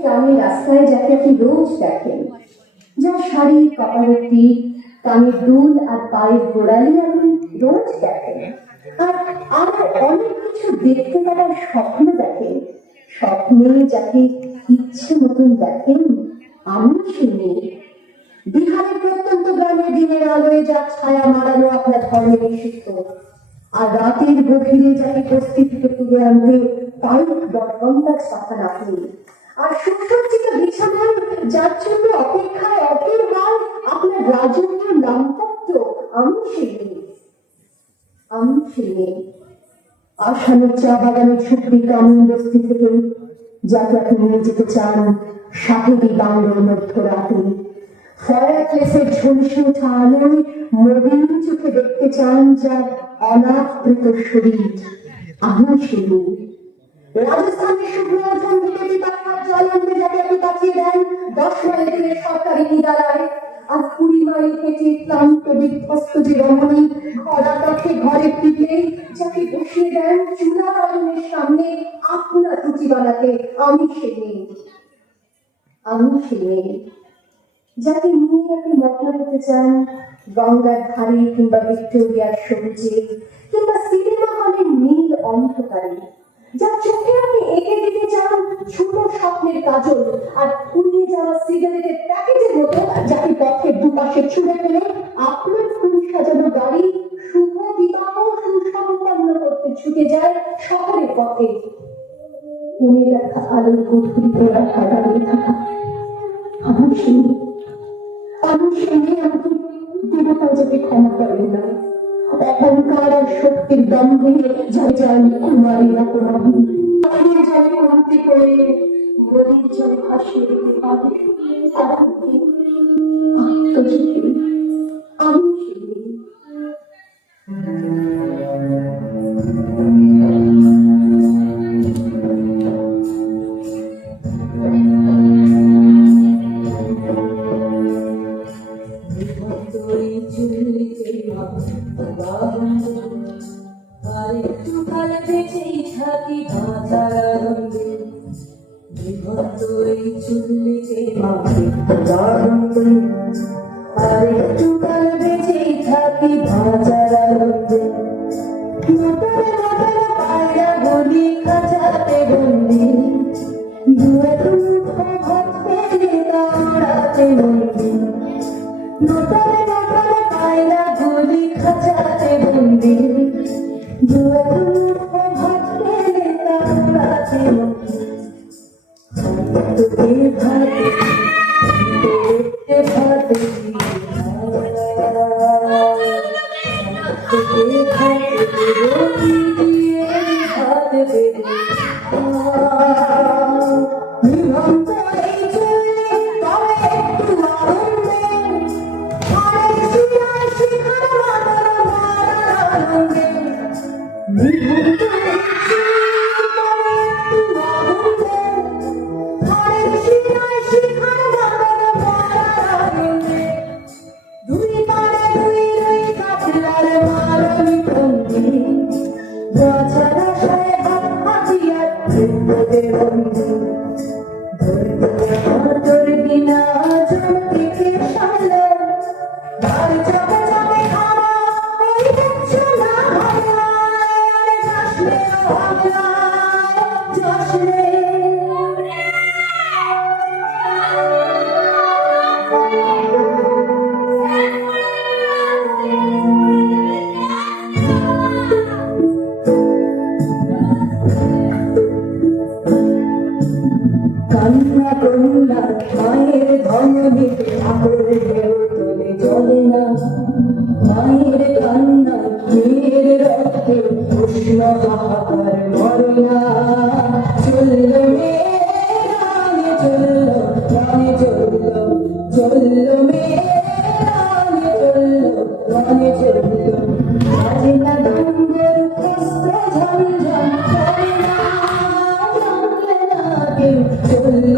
ট্রামে রাস্তায় যাকে আপনি রোজ দেখেন, যার শাড়ি, কপালের টিপ, কানের দুল আর পায়ের গোড়ালি আপনি রোজ দেখেন, আর আরো অনেক কিছু দেখতে পাওয়ার স্বপ্ন দেখেন। স্বপ্নে যাকে ইচ্ছে মতন দেখেন, আমি সেই মেয়ে। বিহারের প্রত্যন্ত গ্রামে দিনের আলোয় যা ছায়া মারানো আপনার ধর্মে নিষিদ্ধ, আর রাতের গভীরে যাকে বস্তি থেকে তুলে আনতে পাইক.কম পাঠান আপনি। আর সুসজ্জিত বিছানায় যার জন্য অপেক্ষায় অপের হয় আপনার রাজকীয় নামপত্র, আমি সেই মেয়ে। আমি সেই মেয়ে। আসামের চা বাগানের ঝুঁকড়ি গ্রামীণ বস্তি থেকে যাকে আপনি নিয়ে যেতে চান সাহেবী বাংলার মধ্যরাতে। ফয়ারপ্লেসের ঝলসে ওঠা আলোয় মলিন চোখে দেখতে চান যার অনাবৃত শরীর, আমি সেই মেয়ে। রাজস্থানের শুভ্র ঝঞ্ঝাটি পাখার জলন্দে যাকে আপনি পাঠিয়ে দেন 10 মাইল দূরে সরকারি বিদ্যালয়, আর 20 মাইল হেঁটে ক্লান্ত বিধ্বস্ত যে রমণী ঘোড়া কাঠে ঘরে ফিরলেই যাকে বসিয়ে দেন চুলা আগুনের সামনে আপনার রুটি বানাতে, আমি সেই মেয়ে। আমি সেই মেয়ে যাকে নিয়ে আপনি মগ্ন হতে চান গঙ্গার ধারে কিংবা ভিক্টোরিয়ার সবুজে কিংবা সিনেমা হলের নীল অন্ধকারে, যার চোখে আপনি এঁকে দিতে চান ছোট স্বপ্নের কাজল আর ফুরিয়ে যাওয়া সিগারেটের প্যাকেটের মতো, যাকে পথের দুপাশে ছুঁড়ে ফেলে আপনার ফুল সাজানো গাড়ি শুভ বিবাহ সুসম্পন্ন করতে ছুটে যায় শহরের পথে। মনে রাখা আলোর গভীরে রাখা দাঁড়িয়ে থাকা, আমি সেই আমাকে দেবতা যাতে ক্ষমা করেন না। অহংকার আর শক্তির দ্বন্দ্বে যাই যান কুমারী অপরাধী, পানির জলে ক্রান্তি করে নদীর জলে ভাসিয়ে দিতে পারে আত্মজীবী। আমি সেই আরেকটু কাল বেঁচেই থাকি বাঁচার আনন্দে, বিভক্ত এই চুল্লিতে মাকে আনন্দে। আরেকটু কাল বেঁচেই থাকি বাঁচার আনন্দে, নতুন নতুন পায়রা গলি খাঁচাতে বন্দি, দুয়ে দুটো ভাত পেলে দাঁড়াতে বন্দি। নতুন নতুন পায়রা গলি খাঁচাতে বন্দি, দুয়ে দুটো ভাত পেলে দাঁড়াতে বন্দি। তোকে ভাতে তোকে ভাতে তোকে ভাতে রুটি দিয়ে ভাত দেবে। নিভন্ত এই চুল্লি তবে একটু আনন্দে, আরে শিরায় শিখার মাতার মারার আনন্দে। নিভন্ত এই চুল্লি তবে একটু আনন্দে, আরে শিরায় শিখার মাতার মারার আনন্দে। দুই পারে দুই রই কাটলার মারণি বন্দি, বাঁচার আশায় হাত হাতিয়ার বিপদে বন্দি। তোর বিনা চমকিতে সামলে তার চোখে চোখে খাওয়া ওই দেখছো না ভাবনায়, আরে যাসলে ভাবনায় যাসলে। কান্না করুণা মায়ের ধমনীতে আগুন ঢেউ তোলে চলে না, মায়ের কান্না মেয়ের রক্তে উষ্ণ হাহাকার মরে না। চলল মেয়ে রানে চলল, রানে চলল, চলল মেয়ে রানে চলল, রানে চলল। বাজে না ডুঙ্গর কষ্ট ঝমঝম করে না, জানলে না কেউ চলল